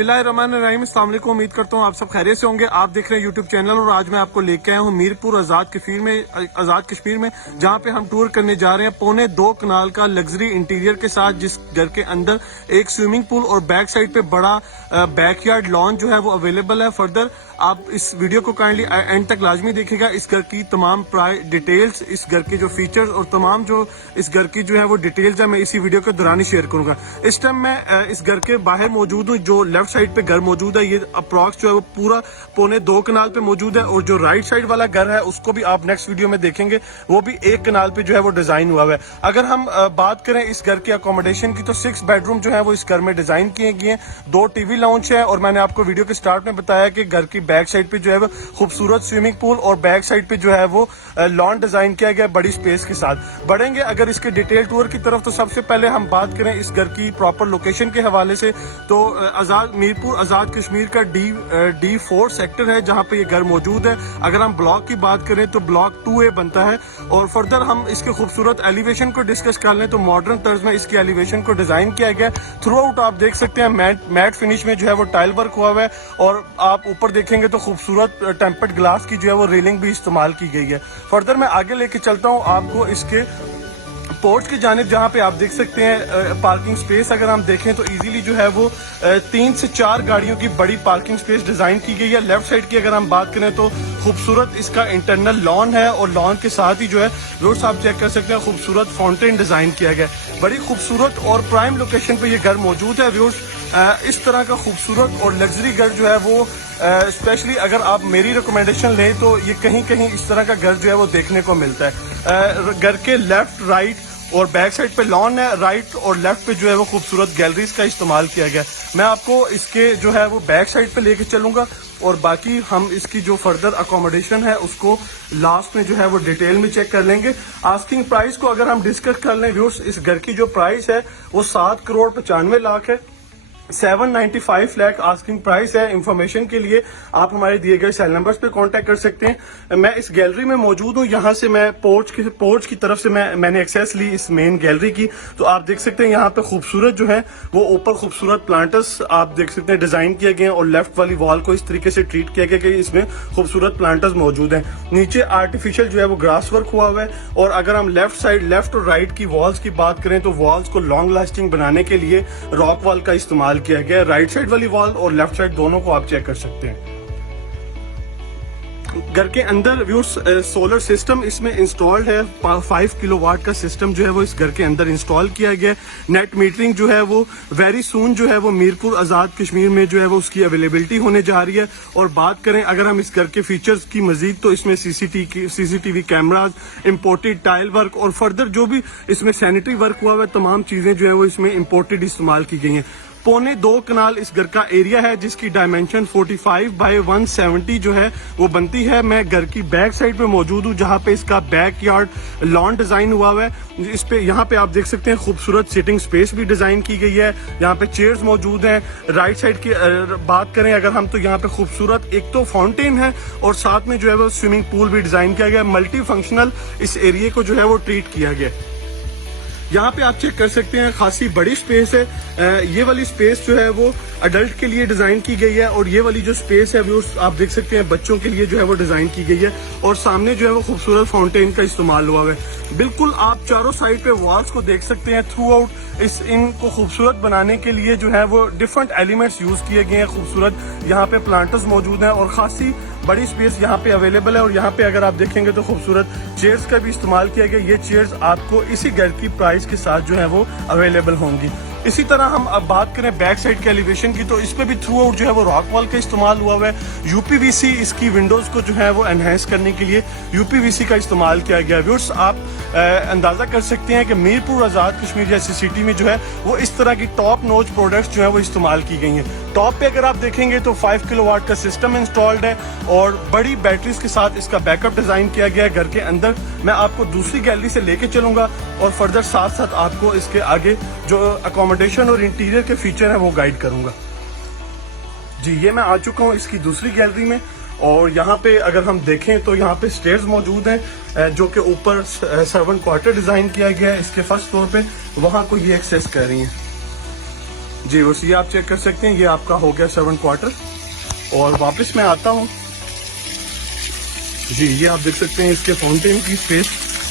बिस्मिल्लाहिर्रहमानिर्रहीम, अस्सलाम वालेकुम। उम्मीद करता हूँ आप सब खैरियत से होंगे। आप देख रहे हैं यूट्यूब चैनल और आज मैं आपको लेके आया हूँ मीरपुर आज़ाद कश्मीर में जहाँ पे हम टूर करने जा रहे हैं। 2.25 कनाल का लग्जरी इंटीरियर के साथ, जिस घर के अंदर एक स्विमिंग पूल और बैक साइड पे बड़ा बैकयार्ड लॉन जो है वो अवेलेबल है। फर्दर आप इस वीडियो को काइंडली एंड तक लाजमी देखिएगा। इस घर की तमाम डिटेल्स, इस घर के जो फीचर्स और तमाम जो इस घर की जो है वो डिटेल्स है, मैं इसी वीडियो के दौरान ही शेयर करूंगा। इस टाइम मैं इस घर के बाहर मौजूद हूँ। जो लेफ्ट साइड पे घर मौजूद है, ये अप्रॉक्स जो है वो पूरा 2.25 कनाल पे मौजूद है, और जो राइट साइड वाला घर है उसको भी आप नेक्स्ट वीडियो में देखेंगे, वो भी 1 कनाल पे जो है वो डिजाइन हुआ है। अगर हम बात करें इस घर के अकोमोडेशन की, तो 6 बेडरूम जो है वो इस घर में डिजाइन किए गए हैं। 2 टीवी लाउंज है, और मैंने आपको वीडियो के स्टार्ट में बताया कि घर की बैक साइड पे जो है वो खूबसूरत स्विमिंग पूल और बैक साइड पे जो है वो लॉन डिजाइन किया गया बड़ी स्पेस के साथ। बढ़ेंगे अगर इसके डिटेल टूर की तरफ, तो सबसे पहले हम बात करें इस घर की प्रॉपर लोकेशन के हवाले से, तो मीरपुर आज़ाद कश्मीर का D4 सेक्टर है जहां पे ये घर मौजूद है। अगर हम ब्लॉक की बात करें तो ब्लॉक 2A बनता है। और फर्दर हम इसके खूबसूरत एलिवेशन को डिस्कस कर लें तो मॉडर्न तर्ज में इसकी एलिवेशन को डिजाइन किया गया। थ्रू आउट आप देख सकते हैं मैट फिनिश में जो है वो टाइल वर्क हुआ हुआ है, और आप ऊपर देखेंगे तो खूबसूरत टेम्पर्ड ग्लास की जो है वो रेलिंग भी इस्तेमाल की गई है। फर्दर मैं आगे लेके चलता हूँ आपको इसके पोर्च की जानिब, जहाँ पे आप देख सकते हैं पार्किंग स्पेस अगर हम देखें तो इजीली जो है वो 3 से 4 गाड़ियों की बड़ी पार्किंग स्पेस डिजाइन की गई है। लेफ्ट साइड की अगर हम बात करें तो खूबसूरत इसका इंटरनल लॉन है, और लॉन के साथ ही जो है रोड्स आप चेक कर सकते हैं, खूबसूरत फाउंटेन डिजाइन किया गया। बड़ी खूबसूरत और प्राइम लोकेशन पे ये घर मौजूद है व्यूअर्स। इस तरह का खूबसूरत और लग्जरी घर जो है वो स्पेशली अगर आप मेरी रिकमेंडेशन लें तो ये कहीं कहीं इस तरह का घर जो है वो देखने को मिलता है। घर के लेफ्ट, राइट और बैक साइड पे लॉन है, राइट और लेफ्ट पे जो है वो खूबसूरत गैलरीज का इस्तेमाल किया गया। मैं आपको इसके जो है वो बैक साइड पे लेके चलूंगा, और बाकी हम इसकी जो फर्दर अकोमोडेशन है उसको लास्ट में जो है वो डिटेल में चेक कर लेंगे। आस्किंग प्राइस को अगर हम डिस्कस कर लें व्यूअर्स, इस घर की जो प्राइस है वो 7,95,00,000 है। 795 लाख आस्किंग प्राइस है। इंफॉर्मेशन के लिए आप हमारे दिए गए सेल नंबर्स पे कांटेक्ट कर सकते हैं। मैं इस गैलरी में मौजूद हूँ। यहाँ से मैं पोर्च की तरफ से मैंने एक्सेस ली इस मेन गैलरी की, तो आप देख सकते हैं यहाँ पे खूबसूरत जो है वो ऊपर खूबसूरत प्लांटर्स आप देख सकते हैं डिजाइन किए गए हैं, और लेफ्ट वाली वॉल को इस तरीके से ट्रीट किया गया कि इसमें खूबसूरत प्लांटर्स मौजूद हैं। नीचे आर्टिफिशियल जो है वो ग्रास वर्क हुआ हुआ है, और अगर हम लेफ्ट और राइट की वॉल्स की बात करें तो वॉल्स को लॉन्ग लास्टिंग बनाने के लिए रॉक वॉल का इस्तेमाल किया गया। राइट साइड वाली वॉल और लेफ्ट साइड दोनों को आप चेक कर सकते हैं। घर के अंदर व्यूअर्स सोलर सिस्टम इसमें इंस्टॉल्ड है। 5 किलोवाट का सिस्टम जो है वो इस घर के अंदर इंस्टॉल किया गया। नेट मीटरिंग जो है वो वेरी सून जो है वो मीरपुर आज़ाद कश्मीर में जो है वो उसकी अवेलेबिलिटी होने जा रही है। और बात करें अगर हम इस घर के फीचर्स की मजीद, तो इसमें CCTV cameras, imported tile work और फर्दर जो भी इसमें सैनिटरी वर्क हुआ है, तमाम चीजें जो है वो इसमें इम्पोर्टेड इस्तेमाल की गई हैं। 2.25 कनाल इस घर का एरिया है, जिसकी डायमेंशन 45 बाय 170 जो है वो बनती है। मैं घर की बैक साइड पे मौजूद हूँ, जहाँ पे इसका बैक यार्ड लॉन डिजाइन हुआ हुआ है। इस पे यहाँ पे आप देख सकते हैं खूबसूरत सिटिंग स्पेस भी डिजाइन की गई है। यहाँ पे चेयर्स मौजूद हैं। राइट साइड की बात करें अगर हम, तो यहाँ पे खूबसूरत एक तो फाउंटेन है, और साथ में जो है वो स्विमिंग पूल भी डिजाइन किया गया। मल्टी फंक्शनल इस एरिया को जो है वो ट्रीट किया गया। यहाँ पे आप चेक कर सकते हैं खासी बड़ी स्पेस है। ये वाली स्पेस जो है वो अडल्ट के लिए डिजाइन की गई है, और ये वाली जो स्पेस है वो आप देख सकते हैं बच्चों के लिए जो है वो डिजाइन की गई है। और सामने जो है वो खूबसूरत फाउंटेन का इस्तेमाल हुआ है। बिल्कुल आप चारों साइड पे वॉल्स को देख सकते हैं। थ्रू आउट इनको खूबसूरत बनाने के लिए जो है वो डिफरेंट एलिमेंट्स यूज किए गए हैं। खूबसूरत यहाँ पे प्लांटर्स मौजूद हैं, और खासी बड़ी स्पेस यहाँ पे अवेलेबल है। और यहाँ पे अगर आप देखेंगे तो खूबसूरत चेयर्स का भी इस्तेमाल किया गया। ये चेयर्स आपको इसी घर की प्राइस के साथ जो है वो अवेलेबल होंगी। इसी तरह हम अब बात करें बैक साइड के एलिवेशन की, तो इस पे भी थ्रू आउट जो है वो रॉक वॉल का इस्तेमाल हुआ हुआ है। यूपीवीसी इसकी विंडोज को जो है वो एनहेंस करने के लिए यूपीवीसी का इस्तेमाल किया गया। व्यूअर्स आप अंदाजा कर सकते हैं कि मीरपुर आज़ाद कश्मीर जैसी सिटी में जो है वो इस तरह की टॉप नॉच प्रोडक्ट्स जो है वो इस्तेमाल की गई हैं। टॉप पे अगर आप देखेंगे तो 5 किलोवाट का सिस्टम इंस्टॉल्ड है, और बड़ी बैटरीज के साथ इसका बैकअप डिजाइन किया गया है। घर के अंदर मैं आपको दूसरी गैलरी से लेके चलूंगा, और फर्दर साथ साथ आपको इसके आगे जो अकोमोडेशन और इंटीरियर के फीचर है वो गाइड करूंगा। जी, ये मैं आ चुका हूँ इसकी दूसरी गैलरी में, और यहाँ पे अगर हम देखें तो यहाँ पे स्टेयर्स मौजूद हैं, जो कि ऊपर सर्वेंट क्वार्टर डिजाइन किया गया है। इसके फर्स्ट फ्लोर पे वहां को ये एक्सेस कर रही हैं। जी बस ये आप चेक कर सकते हैं, ये आपका हो गया 7 क्वार्टर। और वापस मैं आता हूँ जी, ये आप देख सकते हैं इसके फाउंटेन की स्पेस।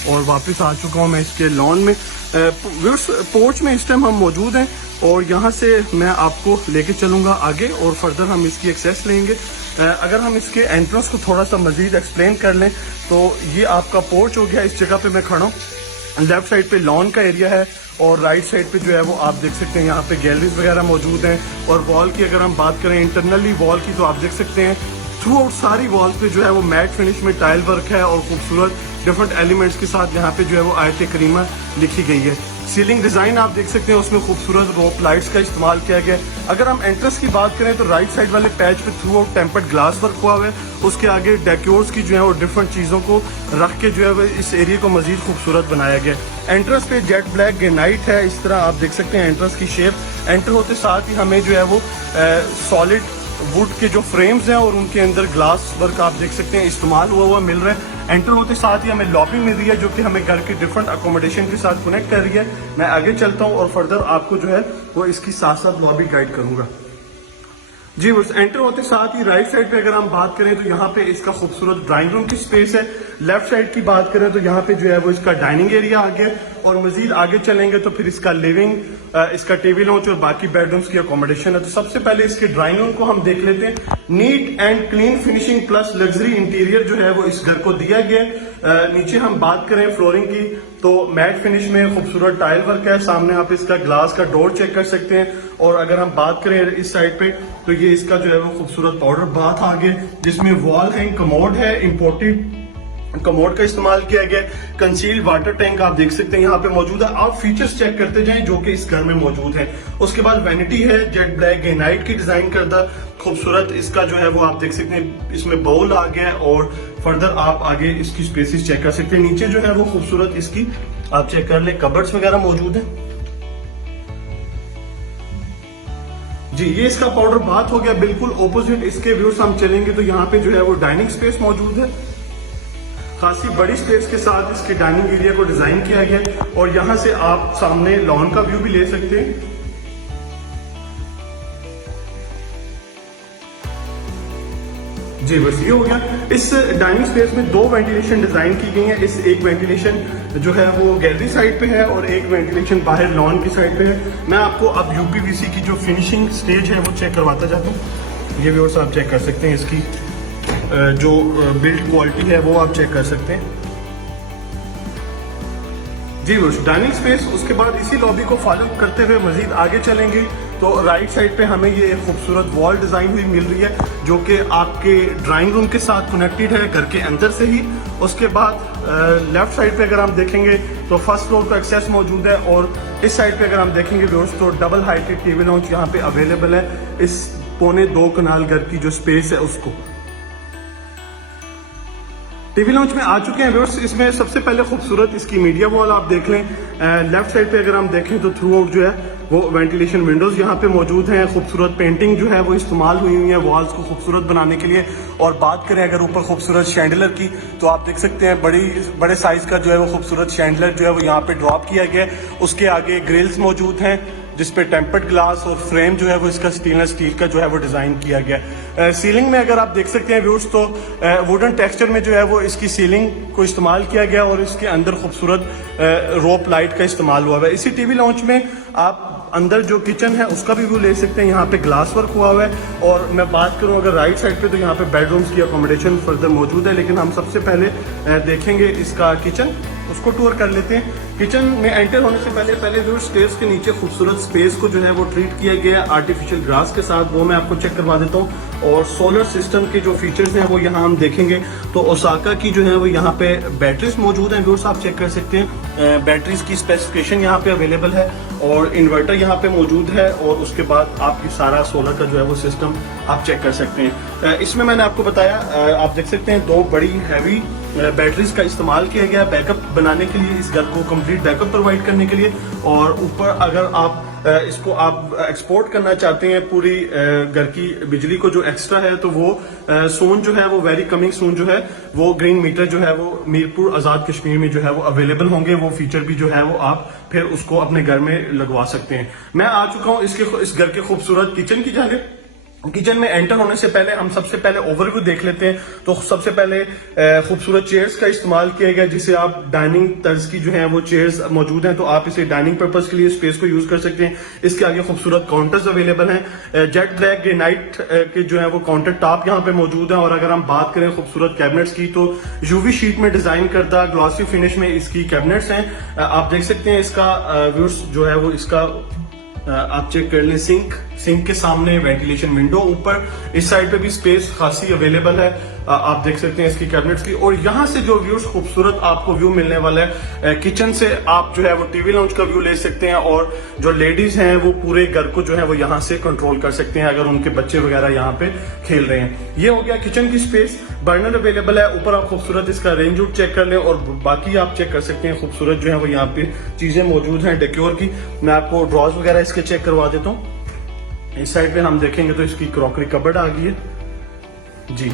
और वापस आ चुका हूँ मैं इसके लॉन में। पोर्च में इस टाइम हम मौजूद हैं और यहाँ से मैं आपको लेके चलूँगा आगे और फर्दर हम इसकी एक्सेस लेंगे। अगर हम इसके एंट्रेंस को थोड़ा सा मजीद एक्सप्लेन कर लें तो ये आपका पोर्च हो गया। इस जगह पे मैं खड़ा हूँ। लेफ्ट साइड पे लॉन का एरिया है और राइट साइड पे जो है वो आप देख सकते हैं यहाँ पे गैलरीज वगैरह मौजूद हैं। और वॉल की अगर हम बात करें इंटरनली वॉल की, तो आप देख सकते हैं थ्रू आउट सारी वॉल्स पे जो है वो मैट फिनिश में टाइल वर्क है और खूबसूरत डिफरेंट एलिमेंट्स के साथ यहाँ पे जो है वो आयत करीमा लिखी गई है। सीलिंग डिजाइन आप देख सकते हैं, उसमें खूबसूरत रोप लाइट्स का इस्तेमाल किया गया है। अगर हम एंट्रेंस की बात करें तो राइट साइड वाले पैच पे through out tempered glass work हुआ हुआ है। उसके आगे डेकोर्स की जो है वो डिफरेंट चीज़ों को रख के जो है वो इस एरिया को मजीद खूबसूरत बनाया गया है। एंट्रेंस पे जेट ब्लैक ग्रेनाइट है, इस तरह आप देख सकते हैं एंट्रेंस की शेप। एंटर होते साथ ही हमें जो है वो सॉलिड वुड के जो फ्रेम्स हैं और उनके अंदर ग्लास वर्क आप देख सकते हैं इस्तेमाल हुआ मिल रहा है। एंटर होते साथ ही हमें लॉबी मिल रही है जो कि हमें घर के डिफरेंट अकोमोडेशन के साथ कनेक्ट कर रही है। मैं आगे चलता हूँ और फर्दर आपको जो है वो इसकी साथ साथ लॉबी गाइड करूंगा। जी बस एंटर होते साथ ही राइट साइड पे अगर हम बात करें तो यहाँ पे इसका खूबसूरत ड्राइंग रूम की स्पेस है। लेफ्ट साइड की बात करें तो यहाँ पे जो है वो इसका डाइनिंग एरिया आ गया और मजीद आगे चलेंगे तो फिर इसका लिविंग, इसका टीवी लॉन्च और बाकी बेडरूम्स की अकोमोडेशन है। तो सबसे पहले इसके ड्राइंग रूम को हम देख लेते हैं। Neat and clean finishing plus luxury interior जो है वो इस घर को दिया गया है। नीचे हम बात करें फ्लोरिंग की तो मैट फिनिश में खूबसूरत टाइल वर्क है। सामने आप इसका ग्लास का डोर चेक कर सकते हैं। और अगर हम बात करें इस साइड पे तो ये इसका जो है वो खूबसूरत पाउडर बाथ आ गया जिसमें वॉल हैंग कमोड है, इंपोर्टेड कमोड का इस्तेमाल किया गया। कंसील्ड वाटर टैंक आप देख सकते हैं यहाँ पे मौजूद है। आप फीचर्स चेक करते जाएं जो कि इस घर में मौजूद है। उसके बाद वैनिटी है जेट ब्लैक ग्रेनाइट की डिजाइन करदा खूबसूरत, इसका जो है वो आप देख सकते हैं इसमें बाउल आ गया और फर्दर आप आगे इसकी स्पेसिस चेक कर सकते हैं। नीचे जो है वो खूबसूरत इसकी आप चेक कर ले कबर्ड्स वगैरह मौजूद है। जी ये इसका पाउडर बाथ हो गया। बिल्कुल ऑपोजिट इसके व्यूज हम चलेंगे तो यहाँ पे जो है वो डाइनिंग स्पेस मौजूद है। खासी बड़ी स्पेस के साथ इसके डाइनिंग एरिया को डिजाइन किया गया और यहाँ से आप सामने लॉन का व्यू भी ले सकते हैं। जी बस ये हो गया। इस डाइनिंग स्पेस में दो वेंटिलेशन डिजाइन की गई है। इस एक वेंटिलेशन जो है वो गैलरी साइड पे है और एक वेंटिलेशन बाहर लॉन की साइड पे है। मैं आपको अब यूपीवीसी की जो फिनिशिंग स्टेज है वो चेक करवाता जाता हूँ। ये व्यूअर्स आप चेक कर सकते हैं, इसकी जो बिल्ड क्वालिटी है वो आप चेक कर सकते हैं। जी व्यूअर्स डाइनिंग स्पेस, उसके बाद इसी लॉबी को फॉलो करते हुए मजीद आगे चलेंगे तो राइट साइड पे हमें ये खूबसूरत वॉल डिजाइन हुई मिल रही है जो कि आपके ड्राइंग रूम के साथ कनेक्टेड है घर के अंदर से ही। उसके बाद लेफ्ट साइड पे अगर हम देखेंगे तो फर्स्ट फ्लोर का एक्सेस मौजूद है और इस साइड पे अगर हम देखेंगे व्यूअर्स तो डबल हाइटेड टीवी लॉन्च यहाँ पे अवेलेबल है इस 1.25 कनाल घर की जो स्पेस है उसको। टीवी लॉन्च में आ चुके हैं व्यूअर्स। इसमें सबसे पहले खूबसूरत इसकी मीडिया वॉल आप देख लें। लेफ्ट साइड पे अगर हम देखें तो थ्रू आउट जो है वो वेंटिलेशन विंडोज यहाँ पे मौजूद हैं। खूबसूरत पेंटिंग जो है वो इस्तेमाल हुई हुई है वॉल्स को खूबसूरत बनाने के लिए। और बात करें अगर ऊपर खूबसूरत शैंडलर की तो आप देख सकते हैं बड़े साइज का जो है वो खूबसूरत शैंडलर जो है वो यहाँ पे ड्रॉप किया गया है। उसके आगे ग्रिल्स मौजूद हैं जिसपे टेम्पर्ड ग्लास और फ्रेम जो है वो इसका स्टेनलेस स्टील का जो है वो डिजाइन किया गया। सीलिंग में अगर आप देख सकते हैं व्यूअर्स तो वुडन टेक्सचर में जो है वो इसकी सीलिंग को इस्तेमाल किया गया और इसके अंदर खूबसूरत रोप लाइट का इस्तेमाल हुआ है। इसी टीवी लॉन्च में आप अंदर जो किचन है उसका भी व्यू ले सकते हैं। यहाँ पे ग्लास वर्क हुआ हुआ है। और मैं बात करूँ अगर राइट साइड पे तो यहाँ पे बेडरूम्स की अकोमोडेशन फर्दर मौजूद है, लेकिन हम सबसे पहले देखेंगे इसका किचन, उसको टूर कर लेते हैं। किचन में एंटर होने से पहले जो स्टेयर्स के नीचे खूबसूरत स्पेस को जो है वो ट्रीट किया गया आर्टिफिशियल ग्रास के साथ, वो मैं आपको चेक करवा देता हूँ। और सोलर सिस्टम के जो फीचर्स हैं वो यहाँ हम देखेंगे तो ओसाका की जो है वो यहाँ पे बैटरीज मौजूद हैं व्यूअर्स, आप चेक कर सकते हैं। बैटरीज की स्पेसिफिकेशन यहाँ पे अवेलेबल है और इन्वर्टर यहाँ पे मौजूद है और उसके बाद आपकी सारा सोलर का जो है वो सिस्टम आप चेक कर सकते हैं। इसमें मैंने आपको बताया आप देख सकते हैं दो बड़ी हैवी बैटरीज का इस्तेमाल किया गया बैकअप बनाने के लिए, इस घर को कंप्लीट बैकअप प्रोवाइड करने के लिए। और ऊपर अगर आप इसको आप एक्सपोर्ट करना चाहते हैं पूरी घर की बिजली को जो एक्स्ट्रा है तो वो सून जो है वो वेरी कमिंग सून जो है वो ग्रीन मीटर जो है वो मीरपुर आजाद कश्मीर में जो है वो अवेलेबल होंगे। वो फीचर भी जो है वो आप फिर उसको अपने घर में लगवा सकते हैं। मैं आ चुका हूँ इस घर के खूबसूरत किचन की जानिब। किचन में एंटर होने से पहले हम सबसे पहले ओवरव्यू देख लेते हैं। तो सबसे पहले खूबसूरत चेयर्स का इस्तेमाल किया गया, जिसे आप डाइनिंग तर्ज की जो है वो चेयर्स मौजूद हैं, तो आप इसे डाइनिंग पर्पस के लिए स्पेस को यूज कर सकते हैं। इसके आगे खूबसूरत काउंटर्स अवेलेबल हैं। जेट ब्लैक ग्रेनाइट के जो है वो काउंटर टॉप यहाँ पे मौजूद है। और अगर हम बात करें खूबसूरत कैबिनेट्स की, तो यूवी शीट में डिजाइन करता ग्लॉसी फिनिश में इसकी कैबिनेट्स हैं। आप देख सकते हैं इसका व्यूज जो है वो इसका आप चेक कर लें। सिंक के सामने वेंटिलेशन विंडो, ऊपर इस साइड पे भी स्पेस खासी अवेलेबल है। आप देख सकते हैं इसकी कैबिनेट्स की। और यहाँ से जो व्यूज खूबसूरत आपको व्यू मिलने वाला है किचन से, आप जो है वो टीवी लाउंज का व्यू ले सकते हैं। और जो लेडीज हैं वो पूरे घर को जो है वो यहाँ से कंट्रोल कर सकते हैं अगर उनके बच्चे वगैरह यहाँ पे खेल रहे हैं। ये हो गया किचन की स्पेस। बर्नर अवेलेबल है ऊपर, आप खूबसूरत इसका रेंज आउट चेक कर लें। और बाकी आप चेक कर सकते हैं खूबसूरत जो है वो यहाँ पे चीजें मौजूद हैं डेकोर की। मैं आपको ड्रॉज वगैरह इसके चेक करवा देता हूँ। इस साइड पे हम देखेंगे तो इसकी क्रॉकरी कबर्ड आ गई है जी।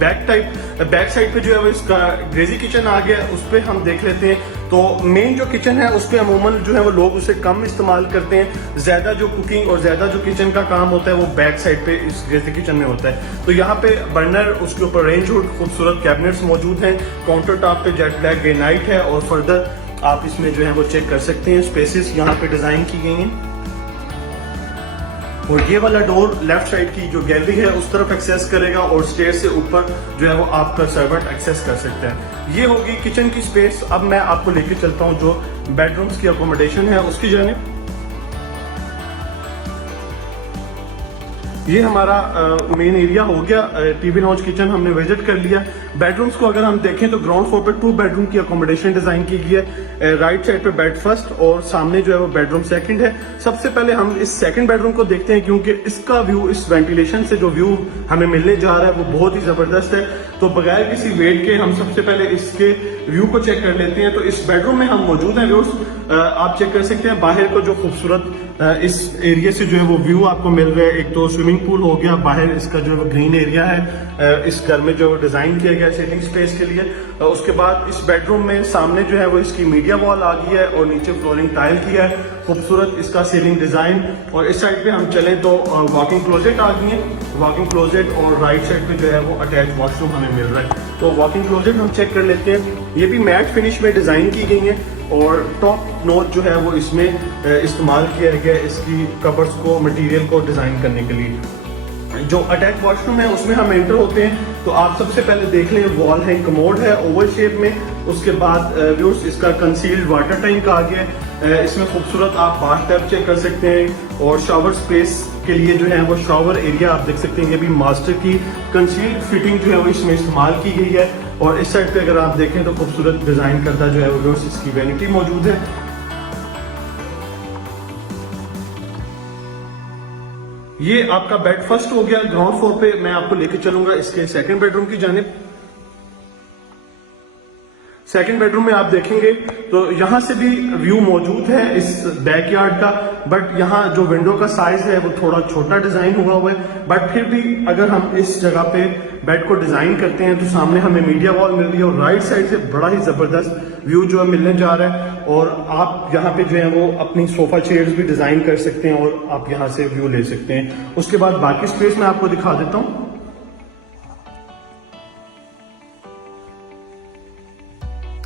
बैक साइड पे जो है वो इसका ग्रेजी किचन आ गया, उस पर हम देख लेते हैं। तो मेन जो किचन है उस पर अमूमन जो है वो लोग उसे कम इस्तेमाल करते हैं। ज्यादा जो कुकिंग और ज्यादा जो किचन का काम होता है वो बैक साइड पे इस ग्रेजी किचन में होता है। तो यहाँ पे बर्नर, उसके ऊपर रेंज हुड, खूबसूरत कैबिनेट्स मौजूद हैं। काउंटर टॉप पे जेट ब्लैक ग्रेनाइट है। और फर्दर आप इसमें जो है वो चेक कर सकते हैं, स्पेसेस यहाँ पे डिजाइन की गई हैं। और ये वाला डोर लेफ्ट साइड की जो गैलरी है उस तरफ एक्सेस करेगा, और स्टेयर से ऊपर जो है वो आपका सर्वेंट एक्सेस कर सकते हैं। ये होगी किचन की स्पेस। अब मैं आपको लेके चलता हूँ जो बेडरूम्स की अकोमोडेशन है उसकी जानिब। ये हमारा मेन एरिया हो गया। टीवी लॉन्च किचन हमने विजिट कर लिया। बेडरूम्स को अगर हम देखें तो ग्राउंड फ्लोर पे 2 बेडरूम की अकोमोडेशन डिजाइन की गई है। राइट साइड पे बेड फर्स्ट और सामने जो है वो बेडरूम सेकंड है। सबसे पहले हम इस सेकंड बेडरूम को देखते हैं, क्योंकि इसका व्यू, इस वेंटिलेशन से जो व्यू हमें मिलने जा रहा है वो बहुत ही जबरदस्त है। तो बगैर किसी वेट के हम सबसे पहले इसके व्यू को चेक कर लेते हैं। तो इस बेडरूम में हम मौजूद हैं व्यूअर्स, आप चेक कर सकते हैं बाहर को जो खूबसूरत इस एरिया से जो है वो व्यू आपको मिल रहा है। एक तो स्विमिंग पूल हो गया, बाहर इसका जो है ग्रीन एरिया है। इस घर में जो डिजाइन किया गया सीटिंग स्पेस के लिए। उसके बाद इस बेडरूम में सामने जो है वो इसकी मीडिया वॉल आ गई है और नीचे फ्लोरिंग टाइल किया है, खूबसूरत इसका सीलिंग डिजाइन। और इस साइड पे हम चलें तो वॉकिंग क्लोजेट आ गई है। वॉकिंग क्लोजेट और राइट साइड पे जो है वो अटैच वॉशरूम हमें मिल रहा है। तो वॉकिंग क्लोजेट हम चेक कर लेते हैं। ये भी मैट फिनिश में डिजाइन की गई है और टॉप नोच जो है वो इसमें इस्तेमाल किया गया इसकी कवर्स को, मटेरियल को डिजाइन करने के लिए। जो अटैच वॉशरूम है उसमें हम एंटर होते हैं तो आप सबसे पहले देख लें वॉल है, कमोड है ओवल शेप में। उसके बाद व्यूअर्स इसका कंसील्ड वाटर टैंक आ गया। इसमें खूबसूरत आप बाथ टब चेक कर सकते हैं। और शावर स्पेस के लिए जो है वो शावर एरिया आप देख सकते हैं, ये भी मास्टर की कंसील्ड फिटिंग जो है वो इसमें इस्तेमाल की गई है। और इस साइड पे अगर आप देखें तो खूबसूरत डिजाइन करता जो है वो व्यूअर्स इसकी वैनिटी मौजूद है। ये आपका बेड फर्स्ट हो गया। ग्राउंड फ्लोर पे मैं आपको लेके चलूंगा इसके सेकंड बेडरूम की जानिब। सेकंड बेडरूम में आप देखेंगे तो यहां से भी व्यू मौजूद है इस बैकयार्ड का, बट यहां जो विंडो का साइज है वो थोड़ा छोटा डिजाइन हुआ है। बट फिर भी अगर हम इस जगह पे बेड को डिजाइन करते हैं तो सामने हमें मीडिया वॉल मिल रही है और राइट साइड से बड़ा ही जबरदस्त व्यू जो है मिलने जा रहा है। और आप यहाँ पे जो है वो अपनी सोफा चेयर्स भी डिजाइन कर सकते हैं और आप यहाँ से व्यू ले सकते हैं। उसके बाद बाकी स्पेस मैं आपको दिखा देता हूँ।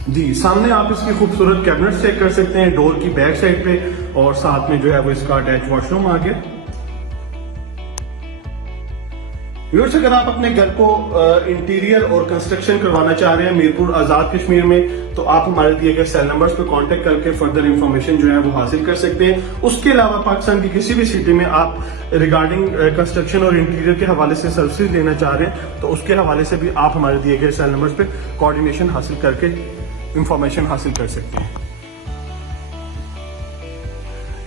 जी, सामने आप इसकी खूबसूरत कैबिनेट चेक कर सकते हैं डोर की बैक साइड पे, और साथ में जो है वो इसका अटैच वॉशरूम आ गया। व्यूअर्स, अगर आप अपने घर को इंटीरियर और कंस्ट्रक्शन करवाना चाह रहे हैं मीरपुर आजाद कश्मीर में, तो आप हमारे दिए गए सेल नंबर्स पे कांटेक्ट करके फर्दर इंफॉर्मेशन जो है वो हासिल कर सकते हैं। उसके अलावा पाकिस्तान की किसी भी सिटी में आप रिगार्डिंग कंस्ट्रक्शन और इंटीरियर के हवाले से सर्विसेज लेना चाह रहे हैं तो उसके हवाले से भी आप हमारे दिए गए सेल नंबर्स पे कोऑर्डिनेशन हासिल करके इंफॉर्मेशन हासिल कर सकते हैं।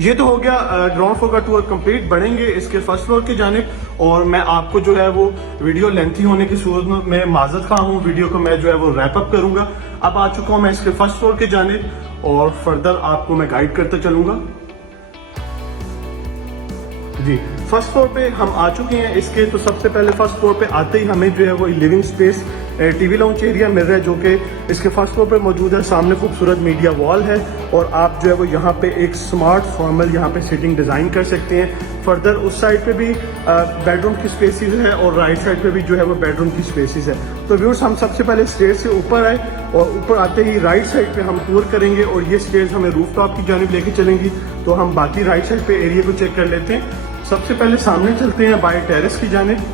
ये तो हो गया ग्राउंड फ्लोर का टूर कंप्लीट। बढ़ेंगे इसके फर्स्ट फ्लोर की जानिब, और मैं आपको जो है वो वीडियो लेंथी होने की सूरत में माजरत खा हूँ, वीडियो को मैं जो है वो रैप अप करूंगा। अब आ चुका हूं मैं इसके फर्स्ट फ्लोर की जानिब और फर्दर आपको मैं गाइड करता चलूंगा। जी, फर्स्ट फ्लोर पे हम आ चुके हैं इसके। तो सबसे पहले फर्स्ट फ्लोर पे आते ही हमें जो है वो living space TV lounge area मिल रहा है, जो कि इसके फर्स्ट फ्लोर पे मौजूद है। सामने खूबसूरत मीडिया वॉल है और आप जो है वो यहाँ पे एक स्मार्ट फॉर्मल यहाँ पे सीटिंग डिज़ाइन कर सकते हैं। फर्दर उस साइड पे भी बेडरूम की स्पेसिस है और राइट साइड पे भी जो है वो बेडरूम की स्पेसिस है। तो व्यूअर्स, हम सबसे पहले स्टेज से ऊपर आए और ऊपर आते ही राइट साइड पे हम टूर करेंगे और ये स्टेज हमें रूफटॉप की जानिब लेके चलेंगी। तो हम बाकी राइट साइड पे एरिया को चेक कर लेते हैं। सबसे पहले सामने चलते हैं बाय टेरेस की जानिब।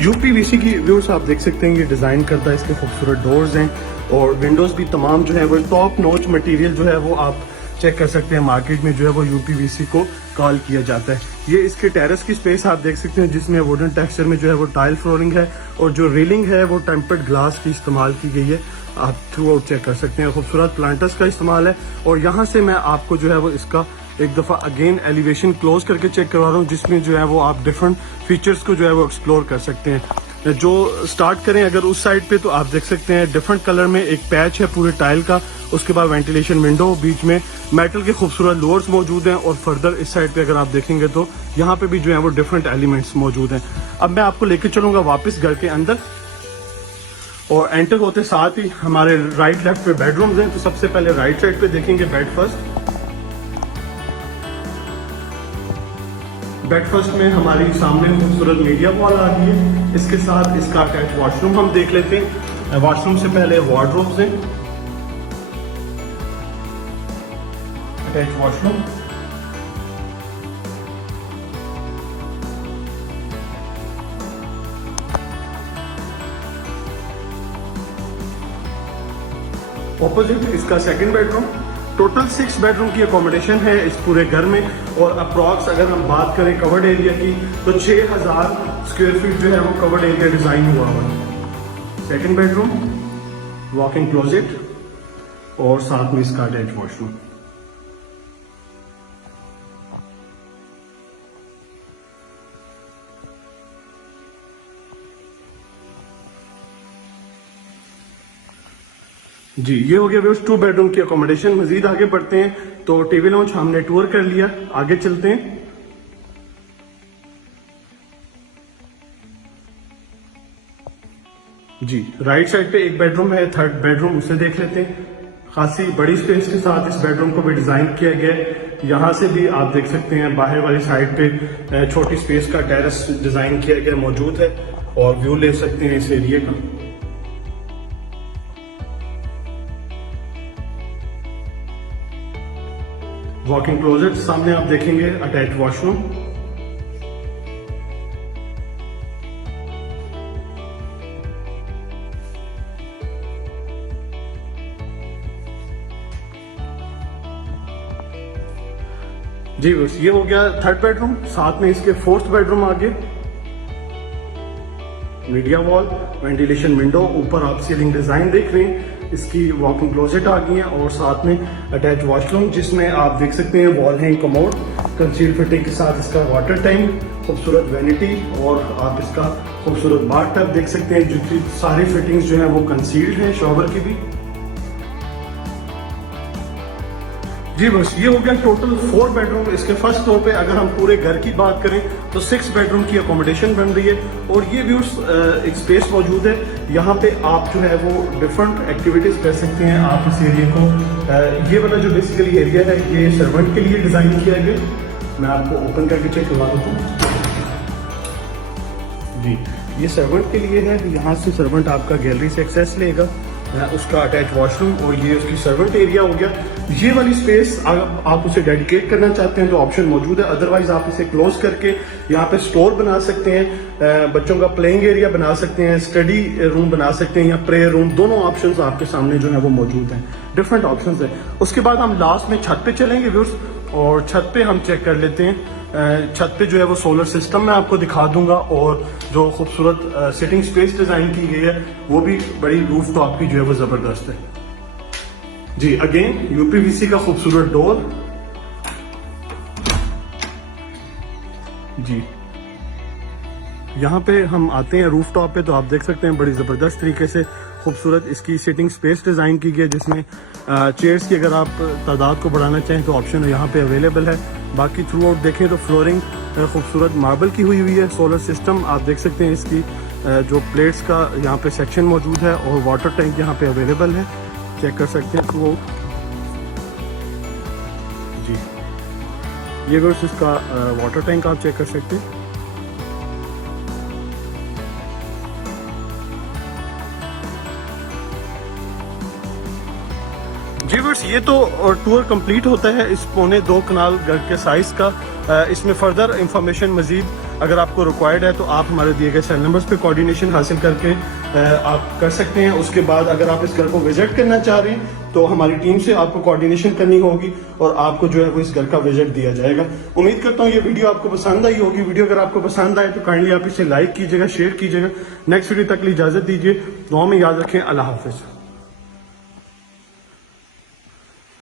यूपीवीसी की व्यूअर्स आप देख सकते हैं, ये डिज़ाइन करता है, इसके खूबसूरत डोर्स हैं और विंडोज़ भी तमाम जो है वो टॉप नॉच मटेरियल जो है वो आप चेक कर सकते हैं। मार्केट में जो है वो यूपीवीसी को कॉल किया जाता है। ये इसके टेरेस की स्पेस आप देख सकते हैं, जिसमें वुडन टेक्सचर में जो है वो टाइल फ्लोरिंग है और जो रेलिंग है वो टेम्पर्ड ग्लास की इस्तेमाल की गई है। आप थ्रू आउट चेक कर सकते हैं। खूबसूरत प्लांटर्स का इस्तेमाल है और यहाँ से मैं आपको जो है वो इसका एक दफ़ा अगेन एलिवेशन क्लोज करके चेक करवा रहा हूँ, जिसमें जो है वो आप डिफरेंट फीचर्स को जो है वो एक्सप्लोर कर सकते हैं। जो स्टार्ट करें अगर उस साइड पे, तो आप देख सकते हैं डिफरेंट कलर में एक पैच है पूरे टाइल का। उसके बाद वेंटिलेशन विंडो, बीच में मेटल के खूबसूरत लोअर्स मौजूद हैं और फर्दर इस साइड पे अगर आप देखेंगे तो यहाँ पे भी जो है वो डिफरेंट एलिमेंट्स मौजूद हैं। अब मैं आपको लेकर चलूंगा वापस घर के अंदर और एंटर होते साथ ही हमारे राइट लेफ्ट पे बेडरूम्स हैं। तो सबसे पहले राइट साइड पे देखेंगे बेड फर्स्ट में हमारी सामने खूबसूरत मीडिया वॉल आ गई है। इसके साथ इसका अटैच वॉशरूम हम देख लेते हैं। वॉशरूम से पहले वार्डरोब्स हैं, अटैच वॉशरूम। ऑपोजिट इसका सेकंड बेडरूम। टोटल 6 बेडरूम की अकोमोडेशन है इस पूरे घर में और अप्रॉक्स अगर हम बात करें कवर्ड एरिया की तो 6000 स्क्वायर फीट जो है वो कवर्ड एरिया डिजाइन हुआ है। सेकंड बेडरूम, वॉक-इन क्लोजेट और साथ में इसका अटैच वॉशरूम। जी, ये हो गया व्यूअर्स 2 बेडरूम की अकोमोडेशन। मजीद आगे बढ़ते हैं तो टीवी लाउंज हमने टूर कर लिया, आगे चलते हैं। जी, राइट साइड पे एक बेडरूम है, थर्ड बेडरूम, उसे देख लेते हैं। खासी बड़ी स्पेस के साथ इस बेडरूम को भी डिजाइन किया गया है। यहाँ से भी आप देख सकते हैं बाहर वाली साइड पे छोटी स्पेस का टेरेस डिजाइन किया गया मौजूद है और व्यू ले सकते हैं इस एरिया का। वॉक-इन क्लोजेट, सामने आप देखेंगे अटैच वॉशरूम। जी बस ये हो गया थर्ड बेडरूम, साथ में इसके फोर्थ बेडरूम आ गए। मीडिया वॉल, वेंटिलेशन विंडो, ऊपर आप सीलिंग डिजाइन देख रहे हैं। इसकी वॉक-इन क्लोजेट आ गई है और साथ में अटैच वॉशरूम, जिसमें आप देख सकते हैं wall hang commode, conceal fitting के साथ इसका वाटर टैंक, खूबसूरत वैनिटी और आप इसका खूबसूरत बाथटब देख सकते हैं, जिसकी सारी फिटिंग्स जो है वो कंसील्ड है, शॉवर की भी। जी बस ये हो गया टोटल 4 बेडरूम। इसके फर्स्ट फ्लोर पे अगर हम पूरे घर की बात करें तो 6 बेडरूम की अकोमोडेशन बन रही है और ये व्यूअर्स एक स्पेस मौजूद है। यहाँ पे आप जो है वो डिफरेंट एक्टिविटीज कर सकते हैं। आप इस एरिया को ये वाला जो बेसिकली एरिया है ये सर्वेंट के लिए डिजाइन किया गया। मैं आपको ओपन करके चेक करवा देता हूँ। जी, ये सर्वेंट के लिए है। यहाँ से सर्वेंट आपका गैलरी से एक्सेस लेगा, उसका अटैच वॉशरूम और ये उसकी सर्वेंट एरिया हो गया। ये वाली स्पेस अगर आप उसे डेडिकेट करना चाहते हैं तो ऑप्शन मौजूद है, अदरवाइज आप इसे क्लोज करके यहाँ पे स्टोर बना सकते हैं, बच्चों का प्लेइंग एरिया बना सकते हैं, स्टडी रूम बना सकते हैं या प्रेयर रूम। दोनों ऑप्शंस आपके सामने जो है वो मौजूद हैं, डिफरेंट ऑप्शंस है। उसके बाद हम लास्ट में छत पे चलेंगे व्यूअर्स और छत पे हम चेक कर लेते हैं। छत पे जो है वो सोलर सिस्टम मैं आपको दिखा दूंगा और जो खूबसूरत सिटिंग स्पेस डिजाइन की गई है वो भी बड़ी रूफ टॉप की जो है वो जबरदस्त है। जी, अगेन यूपीवीसी का खूबसूरत डोर। जी, यहाँ पे हम आते हैं रूफ टॉप पे तो आप देख सकते हैं बड़ी ज़बरदस्त तरीके से खूबसूरत इसकी सिटिंग स्पेस डिज़ाइन की गई है, जिसमें चेयर्स की अगर आप तादाद को बढ़ाना चाहें तो ऑप्शन यहाँ पे अवेलेबल है। बाकी थ्रू आउट देखें तो फ्लोरिंग खूबसूरत मार्बल की हुई है। सोलर सिस्टम आप देख सकते हैं, इसकी जो प्लेट्स का यहाँ पे सेक्शन मौजूद है और वाटर टैंक यहाँ पे अवेलेबल है, चेक कर सकते हैं थ्रू आउट जी। ये वर्स इसका वाटर टैंक आप चेक कर सकते हैं। जी वर्स, ये तो टूर कंप्लीट होता है इस पौने 2 कनाल घर के साइज़ का। इसमें फर्दर इंफॉर्मेशन मज़ीद अगर आपको रिक्वायर्ड है तो आप हमारे दिए गए सेल नंबर्स पे कोऑर्डिनेशन हासिल करके आप कर सकते हैं। उसके बाद अगर आप इस घर को विजिट करना चाह रहे हैं तो हमारी टीम से आपको कोऑर्डिनेशन करनी होगी और आपको जो है वो इस घर का विजिट दिया जाएगा। उम्मीद करता हूँ ये वीडियो आपको पसंद आई होगी। वीडियो अगर आपको पसंद आए तो काइंडली आप इसे लाइक कीजिएगा, शेयर कीजिएगा। नेक्स्ट वीडियो तक की इजाज़त दीजिए। दुआ में याद रखें। अल्लाह हाफिज़।